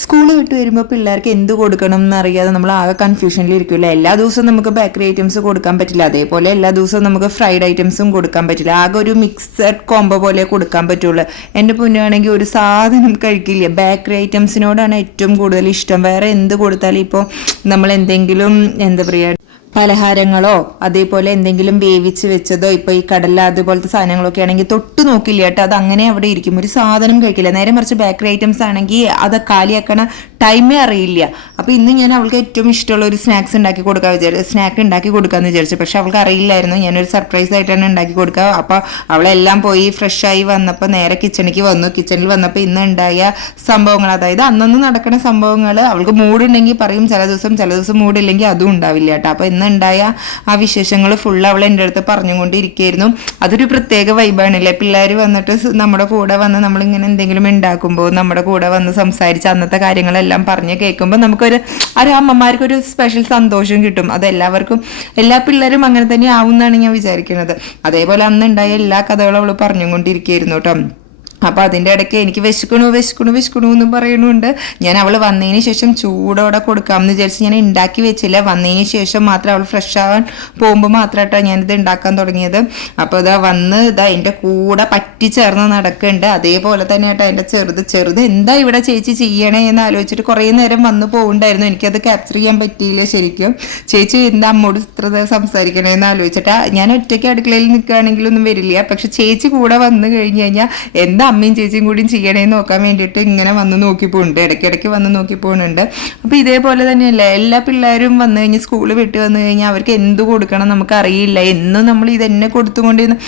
School വിട്ട് വരുമ്പോൾ പിള്ളേർക്ക് എന്ത് കൊടുക്കണം എന്നറിയാതെ നമ്മൾ ആകെ കൺഫ്യൂഷനിൽ ഇരിക്കില്ല? എല്ലാ ദിവസവും നമുക്ക് ബേക്കറി ഐറ്റംസ് കൊടുക്കാൻ പറ്റില്ല. അതേപോലെ എല്ലാ ദിവസവും നമുക്ക് ഫ്രൈഡ് ഐറ്റംസും കൊടുക്കാൻ പറ്റില്ല. ആകെ ഒരു മിക്സഡ് കോംബോ പോലെ കൊടുക്കാൻ പറ്റുള്ളൂ. എന്റെ പൊന്നാണെങ്കിൽ ഒരു സാധനം കഴിക്കില്ല. ബേക്കറി ഐറ്റംസിനോടാണ് ഏറ്റവും കൂടുതൽ ഇഷ്ടം. വേറെ എന്ത് കൊടുത്താലും ഇപ്പോൾ നമ്മൾ എന്തെങ്കിലും എന്താ പറയുക പലഹാരങ്ങളോ അതേപോലെ എന്തെങ്കിലും വേവിച്ച് വെച്ചതോ ഇപ്പൊ ഈ കടല അതുപോലത്തെ സാധനങ്ങളൊക്കെ ആണെങ്കിൽ തൊട്ട് നോക്കില്ല കേട്ടോ. അത് അങ്ങനെ അവിടെ ഇരിക്കും. ഒരു സാധനം കഴിക്കില്ല. നേരെ മറിച്ച് ബേക്കറി ഐറ്റംസ് ആണെങ്കിൽ അത് കാലിയാക്കണ ടൈമേ അറിയില്ല. അപ്പൊ ഇന്ന് ഞാൻ അവൾക്ക് ഏറ്റവും ഇഷ്ടമുള്ള ഒരു സ്നാക്സ് ഉണ്ടാക്കി കൊടുക്കാൻ വിചാരിച്ചു. സ്നാക്ക് ഉണ്ടാക്കി കൊടുക്കാന്ന് വിചാരിച്ചു. പക്ഷെ അവൾക്ക് അറിയില്ലായിരുന്നു. ഞാനൊരു സർപ്രൈസ് ആയിട്ടാണ് ഉണ്ടാക്കി കൊടുക്കുക അപ്പൊ അവളെല്ലാം പോയി ഫ്രഷ് ആയി വന്നപ്പോൾ നേരെ കിച്ചണിക്ക് വന്നു. കിച്ചണിൽ വന്നപ്പോൾ ഇന്ന് ഉണ്ടായ സംഭവങ്ങൾ അതായത് അന്നന്ന് നടക്കുന്ന സംഭവങ്ങൾ അവൾക്ക് മൂടുണ്ടെങ്കിൽ പറയും. ചില ദിവസം ചില ദിവസം മൂടില്ലെങ്കിൽ അതും ഉണ്ടാവില്ല കേട്ടോ. അപ്പൊ ഇന്ന് ഉണ്ടായ ആ വിശേഷങ്ങൾ ഫുൾ അവൾ എന്റെ അടുത്ത് പറഞ്ഞുകൊണ്ടിരിക്കുകയായിരുന്നു. അതൊരു പ്രത്യേക വൈബാണല്ലേ പിള്ളേർ വന്നിട്ട് നമ്മുടെ കൂടെ വന്ന് നമ്മളിങ്ങനെ എന്തെങ്കിലും ഉണ്ടാക്കുമ്പോൾ നമ്മുടെ കൂടെ വന്ന് സംസാരിച്ച് അന്നത്തെ കാര്യങ്ങളെല്ലാം പറഞ്ഞ് കേൾക്കുമ്പോൾ നമുക്കൊരു ഒരു അമ്മമാർക്കൊരു സ്പെഷ്യൽ സന്തോഷം കിട്ടും. അത് എല്ലാവർക്കും എല്ലാ പിള്ളേരും അങ്ങനെ തന്നെ ആവും എന്നാണ് ഞാൻ വിചാരിക്കുന്നത് അതേപോലെ അന്ന് ഉണ്ടായ എല്ലാ കഥകളും അവൾ പറഞ്ഞുകൊണ്ടിരിക്കുകയായിരുന്നു കേട്ടോ. അപ്പൊ അതിന്റെ ഇടയ്ക്ക് എനിക്ക് വിശക്കണു വിശക്കണു വിശക്കണു എന്ന് പറയണുണ്ട്. ഞാൻ അവൾ വന്നതിന് ശേഷം ചൂടോടെ കൊടുക്കാം എന്ന് വിചാരിച്ച് ഞാൻ ഉണ്ടാക്കി വെച്ചില്ല. വന്നതിന് ശേഷം മാത്രം അവൾ ഫ്രഷ് ആവാൻ പോകുമ്പോൾ മാത്രമായിട്ടാണ് ഞാനിത് ഉണ്ടാക്കാൻ തുടങ്ങിയത്. അപ്പോൾ ഇതാ വന്ന് ഇതാ എന്റെ കൂടെ പറ്റി ചേർന്ന് നടക്കുന്നുണ്ട് അതേപോലെ തന്നെ ആട്ടോ എന്റെ ചെറുത്. ചെറുത് എന്താ ഇവിടെ ചേച്ചി ചെയ്യണേ എന്ന് ആലോചിച്ചിട്ട് കുറേ നേരം വന്ന് പോകുന്നുണ്ടായിരുന്നു എനിക്കത് ക്യാപ്ചർ ചെയ്യാൻ പറ്റിയില്ല ശരിക്കും. ചേച്ചി എന്താ അമ്മോട് ഇത്ര സംസാരിക്കണേ എന്ന് ആലോചിച്ചിട്ട് ഞാൻ ഒറ്റയ്ക്ക് അടുക്കളയിൽ നിൽക്കുകയാണെങ്കിലൊന്നും വരില്ല. പക്ഷെ ചേച്ചി കൂടെ വന്നു കഴിഞ്ഞ് കഴിഞ്ഞാൽ എന്താ അമ്മയും ചേച്ചിയും കൂടിയും ചെയ്യണേന്ന് നോക്കാൻ വേണ്ടിയിട്ട് ഇങ്ങനെ വന്ന് നോക്കി പോകുന്നുണ്ട് ഇടയ്ക്കിടയ്ക്ക് വന്ന് നോക്കി പോകുന്നുണ്ട് അപ്പോൾ ഇതേപോലെ തന്നെയല്ലേ? എല്ലാ പിള്ളേരും വന്നു കഴിഞ്ഞ് സ്കൂൾ വിട്ട് വന്നു കഴിഞ്ഞാൽ അവർക്ക് എന്ത് കൊടുക്കണം നമുക്ക് അറിയില്ല എന്നും നമ്മൾ ഇതെന്നെ കൊടുത്തുകൊണ്ടിരുന്ന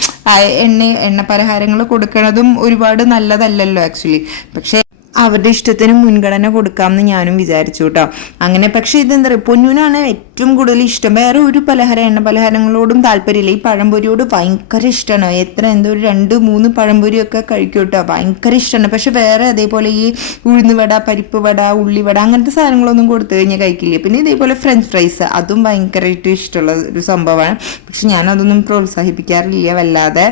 എണ്ണ എണ്ണ പലഹാരങ്ങൾ കൊടുക്കണതും ഒരുപാട് നല്ലതല്ലല്ലോ ആക്ച്വലി പക്ഷേ അവരുടെ ഇഷ്ടത്തിന് മുൻഗണന കൊടുക്കാമെന്ന് ഞാനും വിചാരിച്ചു കേട്ടോ അങ്ങനെ പക്ഷേ ഇതെന്താ പറയുക പൊന്നൂനാണ് ഏറ്റവും കൂടുതൽ ഇഷ്ടം. വേറെ ഒരു പലഹാരം എണ്ണ പലഹാരങ്ങളോടും താല്പര്യമില്ല. ഈ പഴംപൊരിയോട് ഭയങ്കര ഇഷ്ടമാണ് എത്ര എന്തോ ഒരു രണ്ട് മൂന്ന് പഴംപൊരിയൊക്കെ കഴിക്കും കേട്ടോ ഭയങ്കര ഇഷ്ടമാണ് പക്ഷെ വേറെ അതേപോലെ ഈ ഉഴുന്ന് വട പരിപ്പ് വട ഉള്ളിവട അങ്ങനത്തെ സാധനങ്ങളൊന്നും കൊടുത്തു കഴിഞ്ഞാൽ കഴിക്കില്ല. പിന്നെ ഇതേപോലെ ഫ്രഞ്ച് ഫ്രൈസ് അതും ഭയങ്കരമായിട്ട് ഇഷ്ടമുള്ള ഒരു സംഭവമാണ്. പക്ഷെ ഞാനതൊന്നും പ്രോത്സാഹിപ്പിക്കാറില്ല വല്ലാതെ.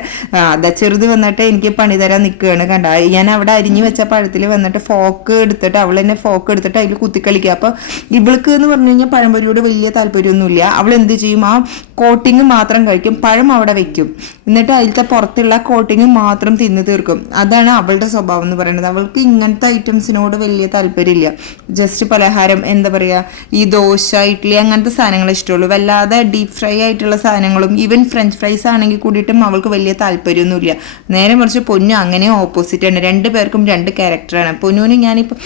അതാ ചെറുത് വന്നിട്ട് എനിക്ക് പണി തരാൻ നിൽക്കുകയാണ് കണ്ട? ഞാൻ അവിടെ അരിഞ്ഞു വെച്ച പഴത്തിൽ വന്നിട്ട് ഫോക്ക് എടുത്തിട്ട് അവൾ തന്നെ ഫോക്ക് എടുത്തിട്ട് അതിൽ കുത്തിക്കളിക്കുക. അപ്പോൾ ഇവൾക്ക് എന്ന് പറഞ്ഞു കഴിഞ്ഞാൽ പഴംപൊരിയോട് വലിയ താല്പര്യമൊന്നുമില്ല. അവൾ എന്ത് ചെയ്യും? ആ കോട്ടിങ് മാത്രം കഴിക്കും. പഴം അവിടെ വെക്കും. എന്നിട്ട് അതിലത്തെ പുറത്തുള്ള കോട്ടിങ് മാത്രം തിന്നു തീർക്കും. അതാണ് അവളുടെ സ്വഭാവം എന്ന് പറയുന്നത്. അവൾക്ക് ഇങ്ങനത്തെ ഐറ്റംസിനോട് വലിയ താല്പര്യമില്ല. ജസ്റ്റ് പലഹാരം എന്താ പറയുക ഈ ദോശ ഇഡ്ഡലി അങ്ങനത്തെ സാധനങ്ങൾ ഇഷ്ടമുള്ളൂ. വല്ലാതെ ഡീപ് ഫ്രൈ ആയിട്ടുള്ള സാധനങ്ങളും ഈവൻ ഫ്രഞ്ച് ഫ്രൈസ് ആണെങ്കിൽ കൂടിയിട്ടും അവൾക്ക് വലിയ താല്പര്യമൊന്നുമില്ല. നേരെ മറിച്ച് പൊന്നു അങ്ങനെ ഓപ്പോസിറ്റ് ആണ്. രണ്ട് പേർക്കും രണ്ട് ക്യാരക്ടറാണ് പൊന്നുവിന് ഞാനിപ്പോൾ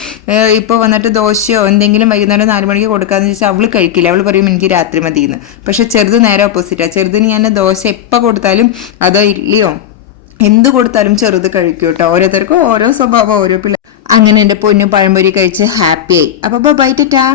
ഇപ്പോൾ വന്നിട്ട് ദോശയോ എന്തെങ്കിലും വൈകുന്നേരം നാല് മണിക്ക് കൊടുക്കാന്ന് വെച്ചാൽ അവൾ കഴിക്കില്ല. അവൾ പറയും എനിക്ക് രാത്രി മതി എന്ന് പക്ഷെ ചെറുത് നേരെ ഓപ്പോസിറ്റാണ് ചെറുതിന് ഞാൻ ദോശ എപ്പോൾ കൊടുത്താലും അതോ ഇല്ലയോ എന്ത് കൊടുത്താലും ചെറുത് കഴിക്കും കേട്ടോ. ഓരോരുത്തർക്കും ഓരോ സ്വഭാവം ഓരോ പിള്ളേർ അങ്ങനെ എന്റെ പൊന്നു പഴംപൊരി കഴിച്ച് ഹാപ്പിയായി. അപ്പോൾ ബൈ ടാ